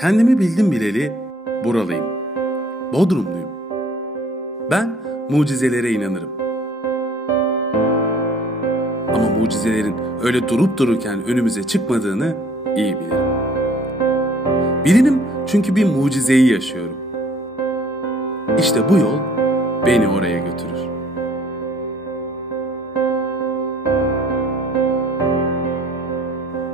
Kendimi bildim bileli buralıyım. Bodrumluyum. Ben mucizelere inanırım. Ama mucizelerin öyle durup dururken önümüze çıkmadığını iyi bilirim. Bilirim çünkü bir mucizeyi yaşıyorum. İşte bu yol beni oraya götürür.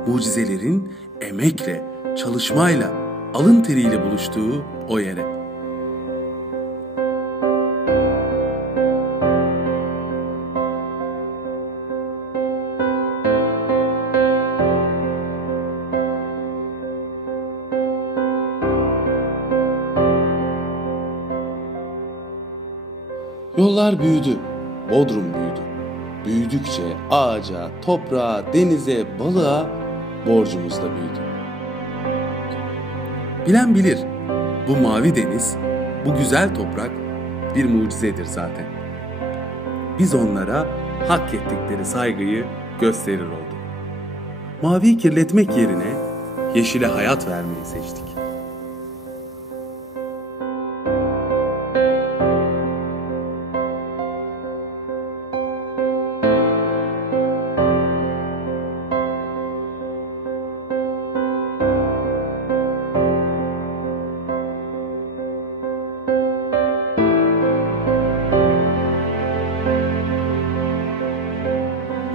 Mucizelerin emekle, çalışmayla, alın teriyle buluştuğu o yere. Yollar büyüdü, Bodrum büyüdü. Büyüdükçe ağaca, toprağa, denize, balığa borcumuz da büyüdü. Bilen bilir, bu mavi deniz, bu güzel toprak bir mucizedir zaten. Biz onlara hak ettikleri saygıyı gösterir olduk. Maviyi kirletmek yerine yeşile hayat vermeyi seçtik.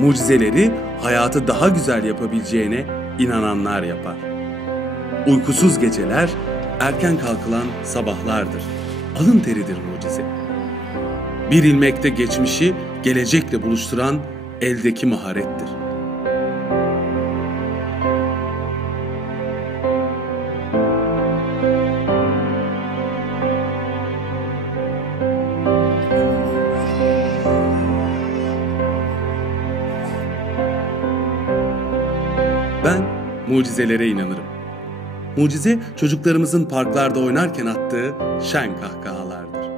Mucizeleri hayatı daha güzel yapabileceğine inananlar yapar. Uykusuz geceler, erken kalkılan sabahlardır. Alın teridir mucize. Bir ilmekte geçmişi gelecekle buluşturan eldeki maharettir. Mucizelere inanırım. Mucize çocuklarımızın parklarda oynarken attığı şen kahkahalardır.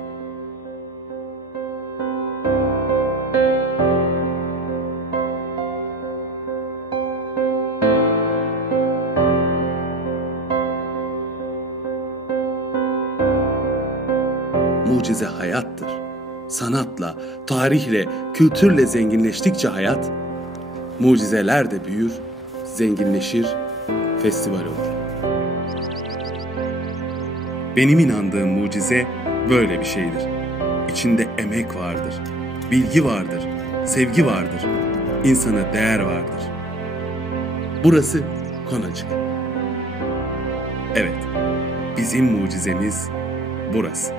Mucize hayattır. Sanatla, tarihle, kültürle zenginleştikçe hayat, mucizeler de büyür, zenginleşir, festival olur. Benim inandığım mucize böyle bir şeydir. İçinde emek vardır, bilgi vardır, sevgi vardır, insana değer vardır. Burası Konacık. Evet, bizim mucizemiz burası.